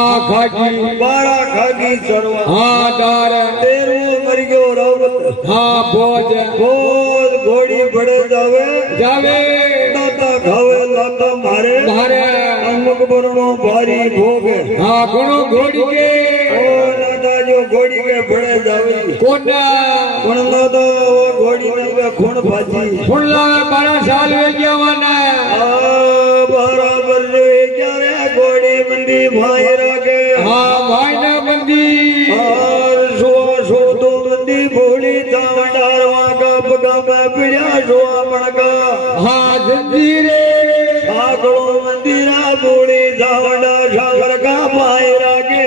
बारा खागी चढ़वा हाँ डार 13 मर गयो रावत हाँ बोझ बोल घोड़ी बड़े जावे जावे दाता खावे लाता मारे मारे अमुक बरनो भारी भोग हाँ गुणो घोड़ी के ओ दादा जो घोड़ी के बड़े जावे कौन दादा वो घोड़ी ने खून भाजी सुन ला 12 साल वे गया वाना बराबर जो क्या रे घोड़ी मंदी भाई रागे हाँ भाई ना मंदी और सो तो मंदी भोली चावडारवा का पगा में पिड़िया सोआ मणका हाँ जंजीरे आकड़ो मंदिरा भोली चावडा सागर का भाई रागे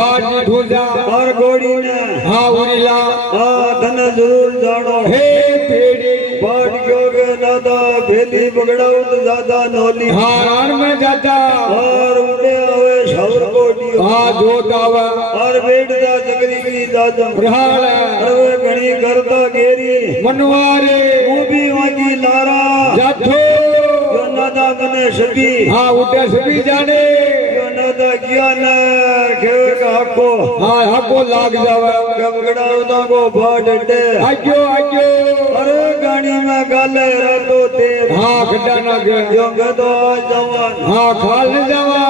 और घोड़ी ने हाँ उड़ीला धन जरूर जानो हे पेड़ी बाट क्योंकि दादा भेदी पकड़ाऊ तो ज्यादा नोली हाँ रान में जाता और उड़े आवे शौर कोटी हाँ जोत आवा और बेट दा जगरी की दादा प्रहाल और वे घणी करता गेरी मनवारे वो भी वाजी लारा जाथो जो नादा कने सभी हाँ उठे सभी जाने जो नादा किया न खेवे का हको हाँ हको लाग जावे पकड़ाऊ दा को बाट डे आज्यो अरे गाड़ी में गाले रातो तेर हाँ खड्डा ना गए जो गदो जवान हाँ खाल जावा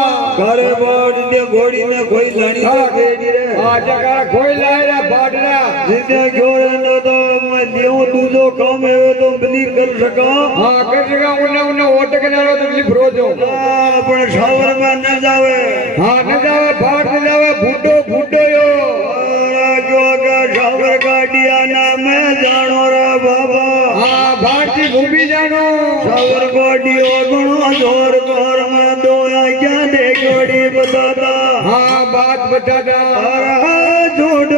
घरे बाट दे घोड़ी ने कोई लड़ी केडी रे हाँ जगह कोई लाए रे बाटरा जिते जोरे न तो मैं देऊ तुझो काम है तो बली कर सका हाँ कर सका उन्हें ओट के नालो तो बली फ्रोजो अपन शावर में न जावे हाँ न जावे बाट न जावे फुटो यो जो का शावर गाड़िया ना मैं जानो रे बाबा हाँ बाट की घूमी जानो शावर गाड़ियो गुणो जोर कर में दो क्या दे घोड़ी बताता हाँ बात बताता झूठ